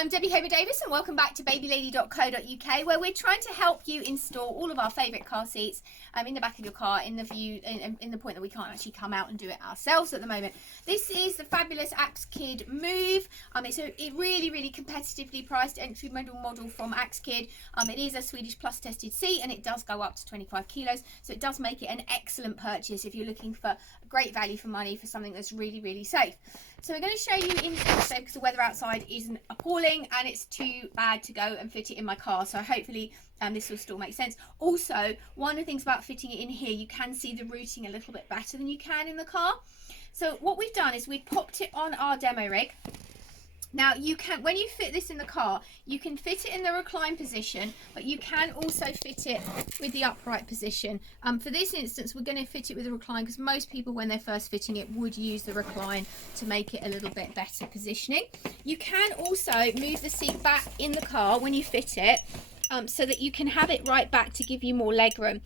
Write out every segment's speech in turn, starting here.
I'm Debbie Davis and welcome back to babylady.co.uk, where we're trying to help you install all of our favourite car seats in the back of your car in the point that we can't actually come out and do it ourselves at the moment. This is the fabulous Axkid Move. It's a really competitively priced entry model from Axkid. It is a Swedish Plus tested seat and it does go up to 25 kilos, so it does make it an excellent purchase if you're looking for great value for money for something that's really safe. So we're going to show you inside today because the weather outside isn't appalling and it's too bad to go and fit it in my car, so hopefully this will still make sense. Also, one of the things about fitting it in here, you can see the routing a little bit better than you can in the car. So what we've done is we've popped it on our demo rig. Now you can, when you fit this in the car, you can fit it in the recline position, but you can also fit it with the upright position. For this instance, we're going to fit it with the recline because most people, when they're first fitting it, would use the recline to make it a little bit better positioning. You can also move the seat back in the car when you fit it, so that you can have it right back to give you more leg room.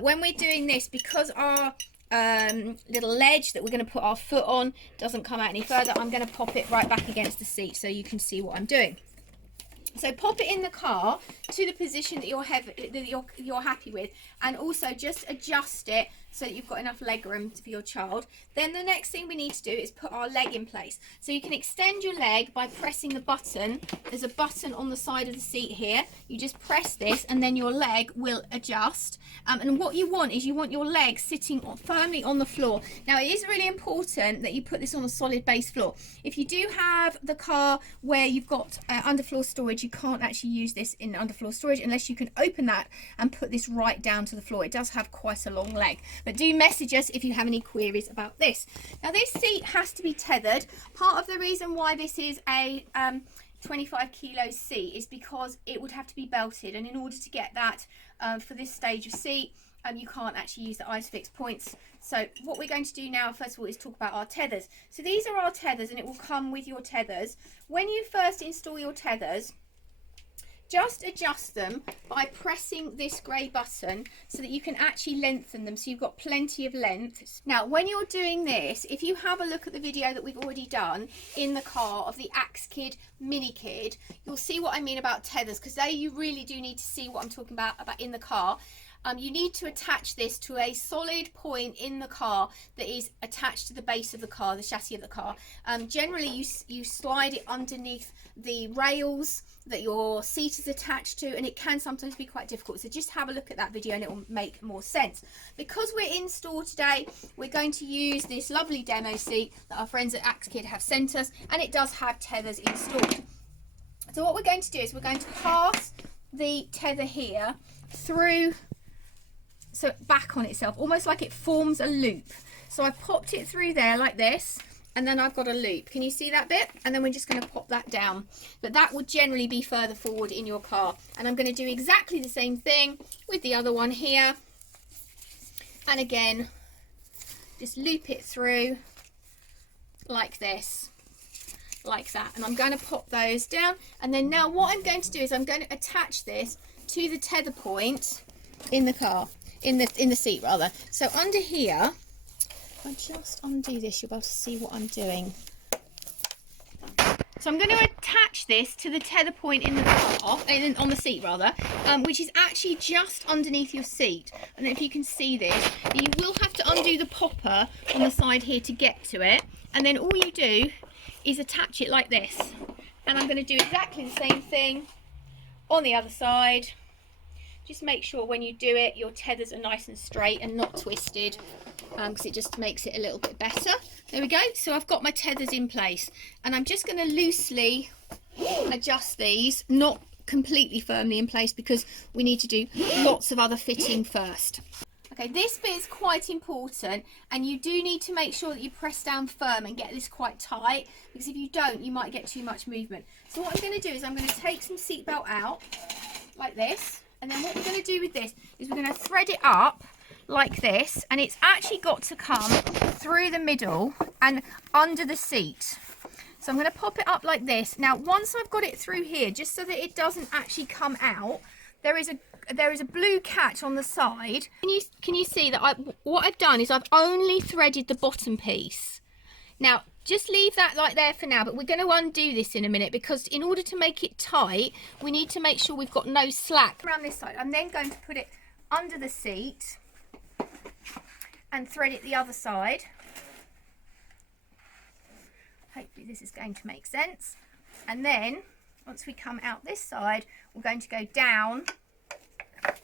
When we're doing this, because our little ledge that we're going to put our foot on doesn't come out any further, I'm going to pop it right back against the seat so you can see what I'm doing. So pop it in the car to the position that you're happy with, and also just adjust it so that you've got enough leg room for your child. Then the next thing we need to do is put our leg in place. So you can extend your leg by pressing the button. There's a button on the side of the seat here. You just press this and then your leg will adjust. And what you want is you want your leg sitting firmly on the floor. Now it is really important that you put this on a solid base floor. If you do have the car where you've got underfloor storage, you can't actually use this in underfloor storage unless you can open that and put this right down to the floor. It does have quite a long leg. But do message us if you have any queries about this. Now this seat has to be tethered. Part of the reason why this is a 25 kilo seat is because it would have to be belted, and in order to get that for this stage of seat, you can't actually use the ISOFIX points. So what we're going to do now, first of all, is talk about our tethers. So these are our tethers and it will come with your tethers. When you first install your tethers, just adjust them by pressing this grey button so that you can actually lengthen them, so you've got plenty of length. Now when you're doing this, if you have a look at the video that we've already done in the car of the Axkid Mini Kid, you'll see what I mean about tethers, because you really do need to see what I'm talking about in the car. You need to attach this to a solid point in the car that is attached to the base of the car, the chassis of the car. Generally you slide it underneath the rails that your seat is attached to, and it can sometimes be quite difficult, so just have a look at that video and it will make more sense. Because we're in store today, we're going to use this lovely demo seat that our friends at Axkid have sent us, and it does have tethers installed. So what we're going to do is we're going to pass the tether here through, so back on itself, almost like it forms a loop. So I've popped it through there like this, and then I've got a loop. Can you see that bit? And then we're just going to pop that down. But that would generally be further forward in your car. And I'm going to do exactly the same thing with the other one here. And again, just loop it through like this, like that. And I'm going to pop those down. And then now what I'm going to do is I'm going to attach this to the tether point in the car. In the seat rather. So under here, if I just undo this, you'll be able to see what I'm doing. So I'm going to attach this to the tether point in the car, on the seat rather, which is actually just underneath your seat. I don't know if you can see this. You will have to undo the popper on the side here to get to it, and then all you do is attach it like this. And I'm going to do exactly the same thing on the other side. Just make sure when you do it, your tethers are nice and straight and not twisted, because it just makes it a little bit better. There we go. So I've got my tethers in place, and I'm just going to loosely adjust these, not completely firmly in place, because we need to do lots of other fitting first. Okay, this bit is quite important, and you do need to make sure that you press down firm and get this quite tight, because if you don't, you might get too much movement. So what I'm going to do is I'm going to take some seatbelt out like this. And then what we're going to do with this is we're going to thread it up like this, and it's actually got to come through the middle and under the seat. So I'm going to pop it up like this. Now once I've got it through here, just so that it doesn't actually come out, there is a blue catch on the side. Can you see that what I've done is I've only threaded the bottom piece. Now, just leave that like there for now, but we're going to undo this in a minute, because in order to make it tight, we need to make sure we've got no slack around this side. I'm then going to put it under the seat and thread it the other side. Hopefully this is going to make sense. And then once we come out this side, we're going to go down,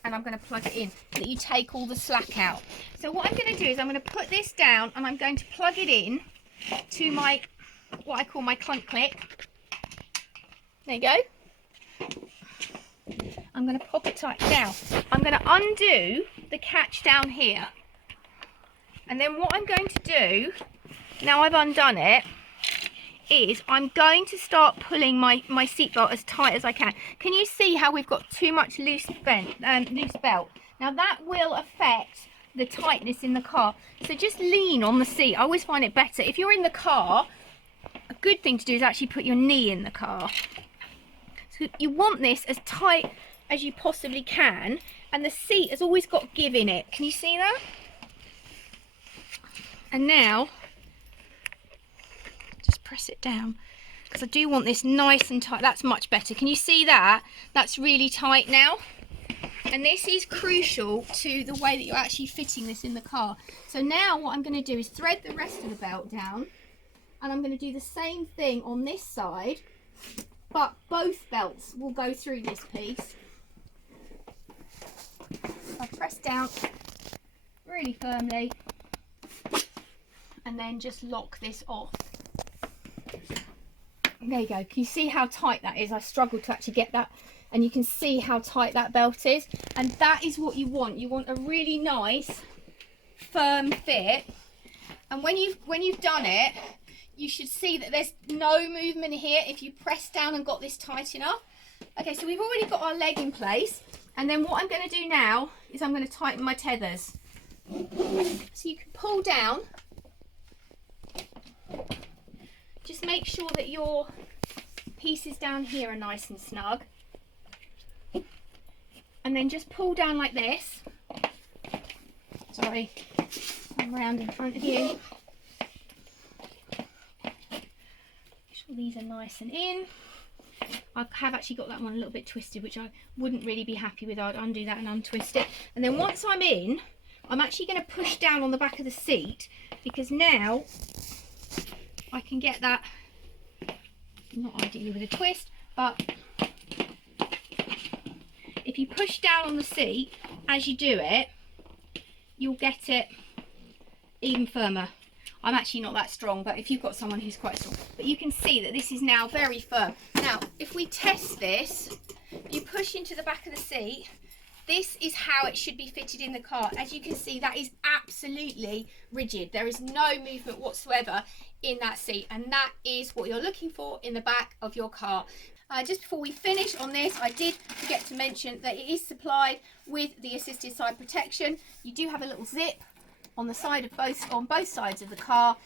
and I'm going to plug it in so that you take all the slack out. So what I'm going to do is I'm going to put this down, and I'm going to plug it in to my, what I call my clunk click. There you go. I'm going to pop it tight. Now I'm going to undo the catch down here, and then what I'm going to do, now I've undone it, is I'm going to start pulling my seatbelt as tight as I can. Can you see how we've got too much loose belt? Now that will affect the tightness in the car, so just lean on the seat. I always find it better if you're in the car. A good thing to do is actually put your knee in the car. So you want this as tight as you possibly can, and the seat has always got give in it. Can you see that? And now just press it down, because I do want this nice and tight. That's much better. Can you see that? That's really tight now. And this is crucial to the way that you're actually fitting this in the car. So now what I'm going to do is thread the rest of the belt down, and I'm going to do the same thing on this side, but both belts will go through this piece. I press down really firmly and then just lock this off. There you go. Can you see how tight that is? I struggled to actually get that, and you can see how tight that belt is, and that is what you want. You want a really nice firm fit, and when you've done it, you should see that there's no movement here if you press down and got this tight enough. Okay, so we've already got our leg in place, and then what I'm going to do now is I'm going to tighten my tethers. So you can pull down. Just make sure that your pieces down here are nice and snug, and then just pull down like this. Sorry, I'm round in front of you. Make sure these are nice and in. I have actually got that one a little bit twisted, which I wouldn't really be happy with. I'd undo that and untwist it. And then once I'm in, I'm actually going to push down on the back of the seat, because now I can get that, not ideally with a twist, but if you push down on the seat as you do it, you'll get it even firmer. I'm actually not that strong, but if you've got someone who's quite strong, but you can see that this is now very firm. Now, if we test this, you push into the back of the seat, this is how it should be fitted in the car. As you can see, that is absolutely rigid. There is no movement whatsoever in that seat, and that is what you're looking for in the back of your car. Just before we finish on this, I did forget to mention that it is supplied with the assisted side protection. You do have a little zip on the side of both sides of the car,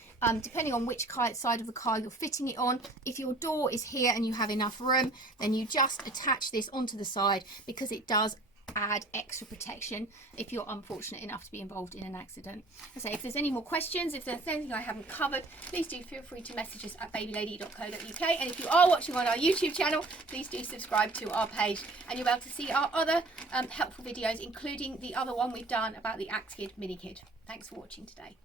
depending on which side of the car you're fitting it on. If your door is here and you have enough room, then you just attach this onto the side, because it does add extra protection if you're unfortunate enough to be involved in an accident. I say, if there's any more questions, if there's anything I haven't covered, please do feel free to message us at babylady.co.uk, and if you are watching on our YouTube channel, please do subscribe to our page, and you'll be able to see our other helpful videos, including the other one we've done about the Axkid mini kit. Thanks for watching today.